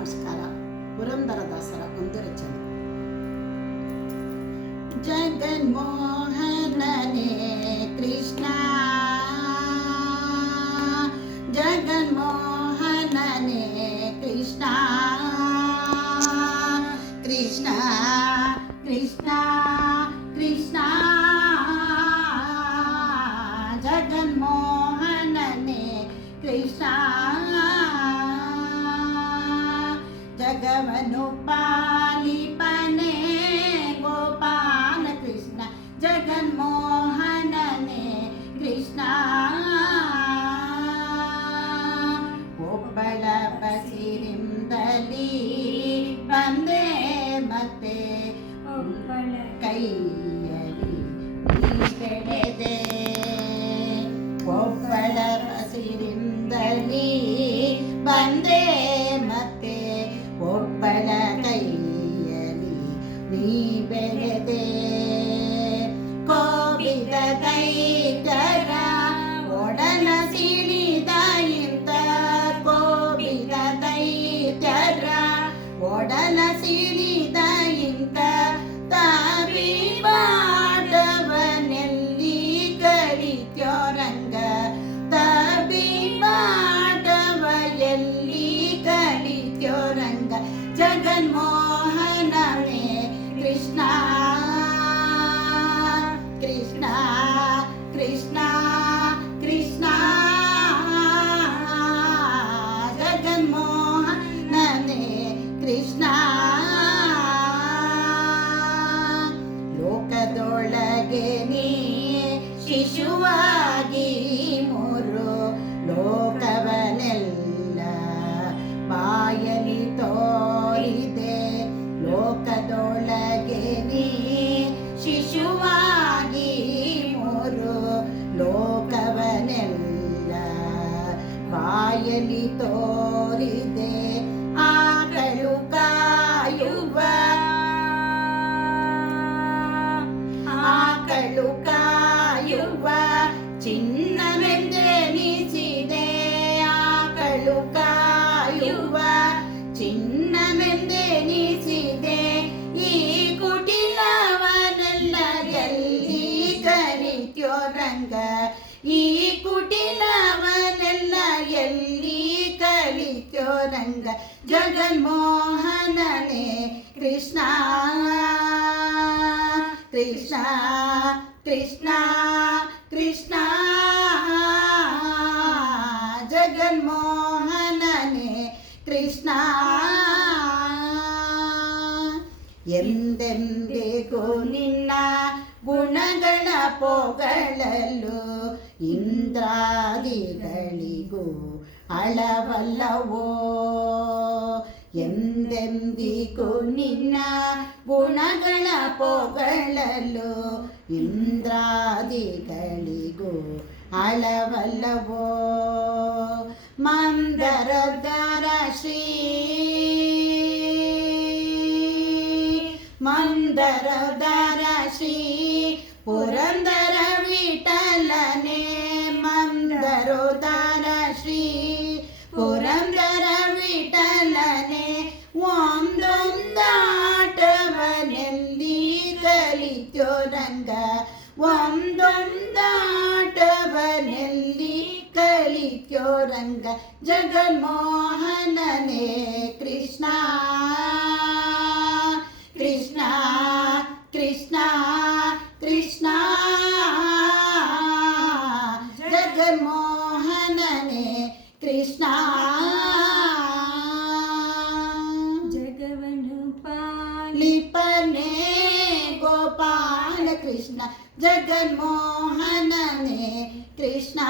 ನಮಸ್ಕಾರ. ಪುರಂದರದಾಸರ ಒಂದು ರಚನೆ. ಜಗನ್ಮೋಹನನೇ ಕೃಷ್ಣ, ಜಗನ್ಮೋಹನನೇ ಕೃಷ್ಣ, ಕೃಷ್ಣ ಕೃಷ್ಣ ಕೃಷ್ಣ, ಜಗನ್ಮೋಹನನೇ ಕೃಷ್ಣ. ಜಗವನ್ನು ಪಾಲಿಪನೇ ಗೋಪಾಲ ಕೃಷ್ಣ, ಜಗನ್ಮೋಹನನೇ ಕೃಷ್ಣ. ಒಬ್ಬಳ ಬಸಿರಿಂದಲೀ ಬಂದೆ ಮತ್ತೆ ಒಬ್ಬಳ ಕೈಯಲ್ಲಿ ಬೆಳೆದೆ, ಒಬ್ಬಳ ಬಸಿರಿಂದಲೀ ಬಂದೆ ಮತ್ತೆ ಒಬ್ಬಳ ಕೈಯಲ್ಲಿ ನೀ ಬೆಳೆದೆ. ಕೋವಿದ ದೈತ್ಯರ ಒಡಲ ಸಿಳಿದ ಇಂತ, ಕೋವಿದ ದೈತ್ಯರ ಒಡಲ ಸಿಳಿದ ಇಂತ, ತಾವಿ ಬಾಡವನೆಲ್ಲಿ ಕಲಿತ್ಯೋ ರಂಗ, ತಾವಿ ಬಾಡವ ಎಲ್ಲಿ ಕಲಿತ್ಯೋ ರಂಗ. ಜಗನ್ಮೋಹನನೇ ಕೃಷ್ಣ, ಕೃಷ್ಣ ಕೃಷ್ಣ ಕೃಷ್ಣ, ಜಗನ್ಮೋಹನನೇ ಕೃಷ್ಣ. ಲೋಕದೊಳಗೆ ನೀ ಶಿಶುವಾಗಿ ಮೂರು ಲೋಕವನೆಲ್ಲ ಬಾಯಲಿ ತೋರಿದೆ, ಲೋಕದೊಳಗೆ ನೀ ಶಿಶುವಾಗಿ ಮೂರು ಲೋಕವನೆಲ್ಲ ಬಾಯಲಿ ತೋರಿದೆ. ಆಕಳು ಕಾಯುವ, ಆಕಳು ಕಾಯುವ ಚಿನ್ನವೆಂದೆನಿಸಿದೆ, ಆಕಳು ಕಾಯುವ ಚಿನ್ನವೆಂದೆನಿಸಿದೆ. ಈ ಕುಟಿಲವನೆಲ್ಲ ಎಲ್ಲಿ ಕಲಿತ್ಯೋ ರಂಗ, ಈ ಕುಟಿಲವನೆಲ್ಲ ಎಲ್ಲಿ ಕಲಿತ್ಯೋ ರಂಗ. ಜಗನ್ಮೋಹನನೇ ಕೃಷ್ಣ, ಕೃಷ್ಣ ಕೃಷ್ಣ ಕೃಷ್ಣ, ಜಗನ್ಮೋಹನನೇ ಕೃಷ್ಣ. ಎಂದೆಂದಿಗೂ ನಿನ್ನ ಗುಣಗಳ ಪೊಗಳಲು ಇಂದ್ರಾದಿಗಳಿಗೂ ಅಳವಲ್ಲವೋ. ಎಂದೆಂದಿಗೂ ನಿನ್ನ ಗುಣಗಳ ಪೊಗಳಲು ಇಂದ್ರಾದಿಗಳಿಗೂ ಅಳವಲ್ಲವೋ. ಮಂದರದಾರ ಶ್ರೀ, ಮಂದರದಾರ ಶ್ರೀ ಪುರಂದರ ವಿಠಲನೆ, ಮಂದರೋದಾರ ಶ್ರೀ ಪುರಂದರ ವಿಠಲನೆ. ಒಂದೊಂದಾಟವನೆಲ್ಲಿ ಕಲಿತ್ಯೋ ರಂಗ, ಒಂದೊಂದಾಟವನೆಲ್ಲಿ ಕಲಿತ್ಯೋ ರಂಗ. ಜಗನ್ಮೋಹನನೇ ಕೃಷ್ಣ, ಕೃಷ್ಣ ಕೃಷ್ಣ ಕೃಷ್ಣ, ಜಗನ್ಮೋಹನನೇ ಕೃಷ್ಣ. ಜಗವನ್ನು ಪಾಲಿಪನೇ ಗೋಪಾಲ ಕೃಷ್ಣ, ಜಗನ್ಮೋಹನನೇ ಕೃಷ್ಣ.